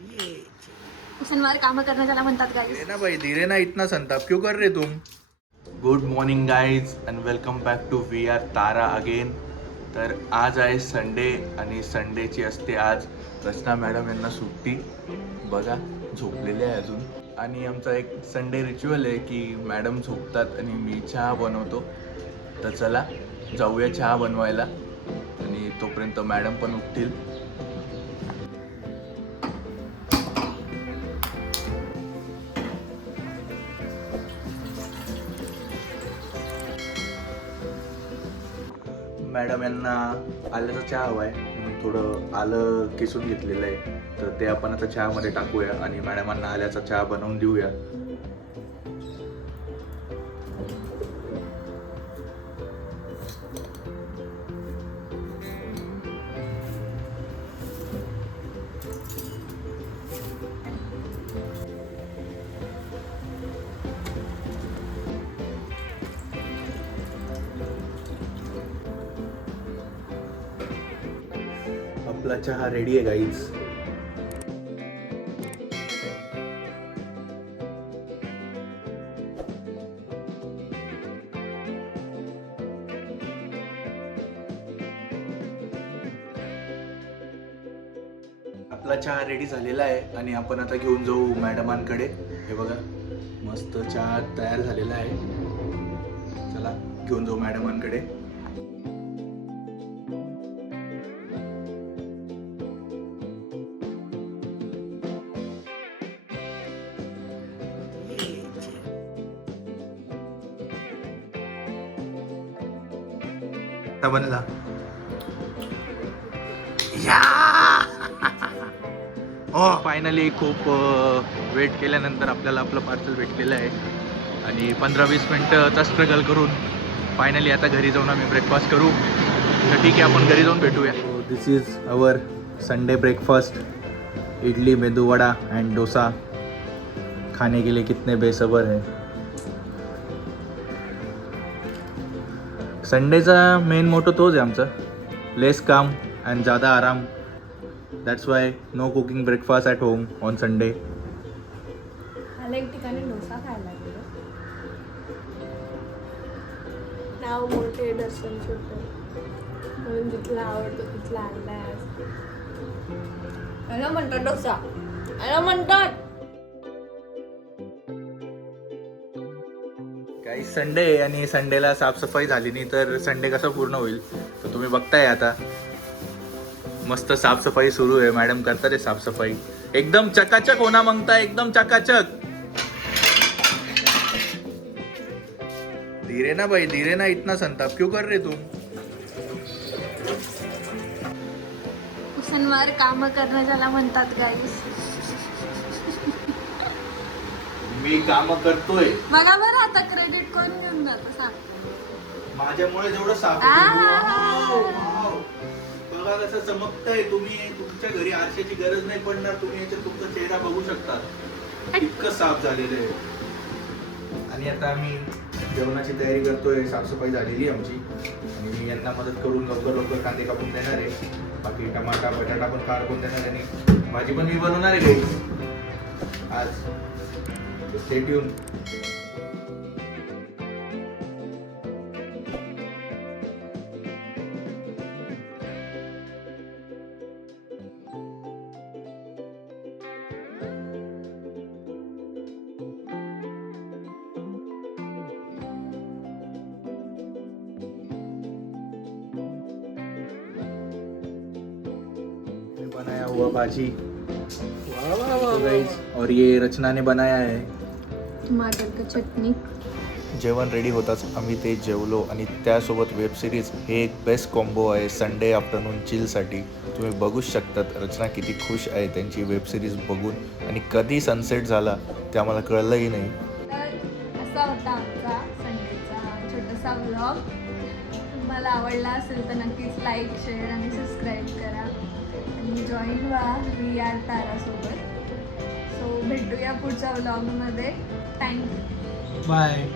शनिवार काम करने चला म्हणतात गाईस. ना भाई धीरे ना इतना संताप क्यों कर रहे तुम. Good morning guys and welcome back to we are Tara again. तर आज आहे संडे आणि संडेची असते आज रचना मॅडम यांना सुट्टी. बघा झोपलेले आहे अजून. आणि आमचा एक संडे रिच्युअल आहे की मॅडम झोपतात आणि मी चहा बनवतो. तर चला जाऊया चहा बनवायला आणि तोपर्यंत मॅडम पण उठतील. मॅडम यांना आल्याचा चहा हवा आहे म्हणून थोडं आलं किसून घेतलेलं आहे. तर ते आपण आता चहामध्ये टाकूया आणि मॅडमांना आल्याचा चहा बनवून देऊया. आपला चहा रेडी आहे गाईज. आपला चहा रेडी झालेला आहे आणि आपण आता घेऊन जाऊ मॅडमांकडे. हे बघा मस्त चहा तयार झालेला आहे. चला घेऊन जाऊ मॅडमांकडे. बनला फायनली खूप वेट केल्यानंतर आपल्याला आपलं पार्सल भेटलेलं आहे आणि 15-20 मिनिटचा स्ट्रगल करून फायनली आता घरी जाऊन आम्ही ब्रेकफास्ट करू. तर ठीक आहे आपण घरी जाऊन भेटूया. This is our Sunday breakfast. Idli medu vada and dosa खाने के लिए कितने बेसब्र है. संडेचा मेन मोटो तोच आहे आमचा, लेस काम अँड ज़्यादा आराम. That's why no cooking breakfast at home on Sunday. मला एक ठिकाणी डोसा खायला गेलो. नाव मोठे दर्शन छोटे म्हणून जिथला आवडतो तिथला आणलाय आज. याला म्हणतात डोसा, याला म्हणतात. काही संडे आणि संडेला साफसफाई झाली नाही तर संडे कसा पूर्ण होईल. तर तुम्ही बघताय आता मस्त साफसफाई सुरू आहे. मॅडम करतात साफसफाई एकदम चकाचक होना मांगता, एकदम चकाचक. धीरे ना भाई धीरे ना इतना संताप क्यों कर रहे तुम. शनिवार काम करने चला म्हणतात गाईस. मी काम करतोय. बघा बरं आता क्रेडिट कोण घेऊन जातं सांग. माझ्यामुळे जेवढं साफ बघा कसं चमकतंय. तुम्ही तुमच्या घरी आरशाची गरज नाही पडणार. तुम्ही याच्यात तुमचा चेहरा बघू शकता. इतकं साफ झालेलं आहे. आणि आता आम्ही जेवणाची तयारी करतोय. साफसफाई झालेली आहे आमची आणि मी यांना मदत करून लवकर कांदे कापून देणार आहे. बाकी टमाटा बटाटा पण कापून देणार आहे आणि भाजी पण मी बनवणार आहे काही आज. Stay tune. बनाया हुआ भाजी और ये रचना ने बनाया है टमाटर का चटणी. जेवण रेडी होताच आम्ही ते जेवलो आणि त्यासोबत वेब सिरीज. हे एक बेस्ट कॉम्बो आहे संडे आफ्टरनून चिलसाठी. तुम्ही बघूच शकतात रचना किती खुश आहे त्यांची वेब सिरीज बघून. आणि कधी सनसेट झाला ते आम्हाला कळलंही नाही. तर असा होता आमचा संडेचा छोटासा व्लॉग. तुम्हाला आवडला असेल तर नक्कीच लाईक शेअर आणि सबस्क्राईब करा आणि जॉईन व्हा वी आर तारासोबत. सो भेटूया पुढच्या व्लॉगमध्ये. थँक्यू. बाय.